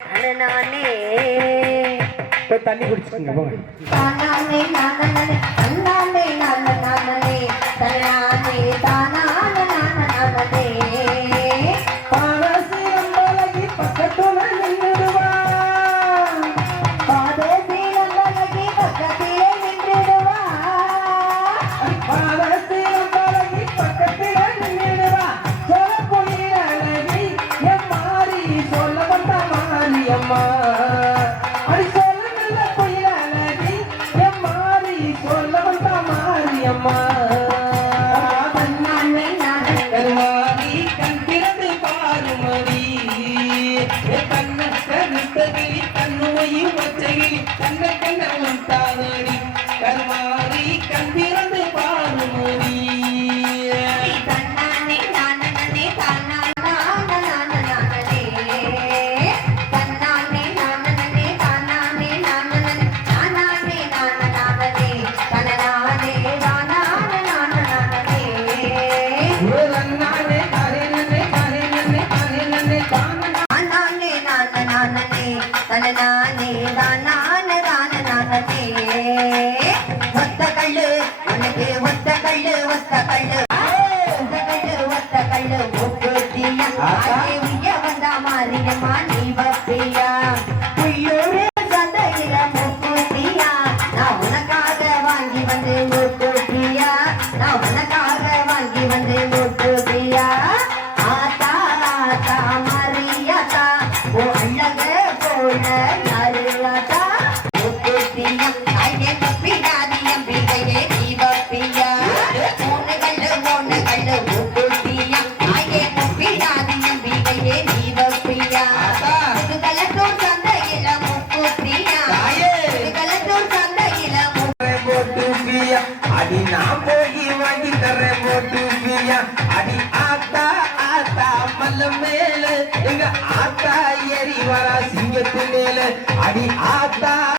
நானே போய் தண்ணி குடிச்சுங்க போங்க. தானானே நானே அண்ணானே நானே நானே தானானே தானானே நானே பாரசி அம்பலகி பக்கத்துல நின்னுடுவா பாதசி அம்பலகி பக்கத்திலே நின்றுடுவா பாரசி அம்பலகி பக்கத்துல நின்னுடுவா சொல்ல போய் அழகி என் மாறி சொல்ல வந்த மாறி அம்மா அடி சொல்ல நல்ல போய் அழகி என் மாறி சொல்ல வந்த மாறி அம்மா தானானே நானே கருவாடி கண் திறந்து பாருமடி கண்ண கருத்தகிளி கண்ணுமையும் வச்சகிளி கண்ண கண்ண உண்டானடி கருவாடி கண் திறந்து பாருமடி தானானே நானே தானானே நானே தானானே நானே தானானே நானே தானானே நானே தானானே நானே நன்னானே கரே நன்னே கரே நன்னே கரே நன்னே தான தானானே நானே தனனானே தானானே தானானே ஒத்த கள்ளு உனக்கு ஒத்த கள்ளு ஒத்த கள்ளு ஒத்த கள்ளு ஒப்புட்டியா ஆயே உய்ய வந்தா மாரியம்மா நீ வப்பியா உய்யோரு சந்தையில முக்குட்டியா நான் உனக்காக வாங்கி வந்து முக்குட்டியா நான் உனக்காக வாங்கி வந்து முக்குட்டியா ஆத்தா ஆத்தா மாரியாத்தா ஓ அழக போல யாரு ஆத்தா முக்குட்டியா ஐயே தப்பிடாதி எம்பிகையே நீ வப்பியா மூணு கல்லு முக்குட்டியா ஐயே தப்பிடாதி எம்பிகையே நீ வப்பியா கலட்டூர் சந்தையில முக்குட்டியா கலட்டூர் சந்தையில போட்டுப்பியா அடி நான் போய் வாங்கி தரேன் போட்டுப்பியா அடி ஆத்தா ஆத்தா மல்ல மேல எங்க ஆத்தா ஏறி வரா சிங்கத்து மேல அடி ஆத்தா